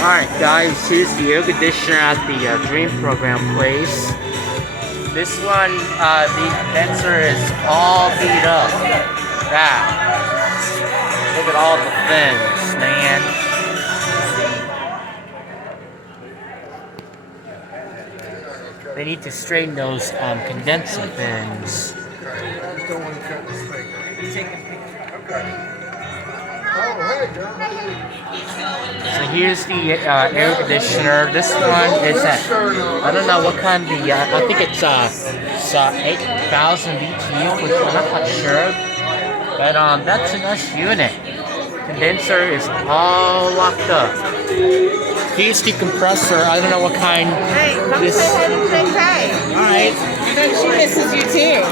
Alright guys, here's the air conditioner at the Dream Program place. This one, the condenser is all beat up. Yeah. Look at all the fins, man. They need to straighten those condenser fins. So here's the air conditioner. This one is at, I don't know what kind of I think it's 8,000 BTU, which I'm not quite sure. But that's a nice unit. Condenser is all locked up. Here's the compressor. I don't know what kind. Hey, come say hi to JK. Alright. She misses you too.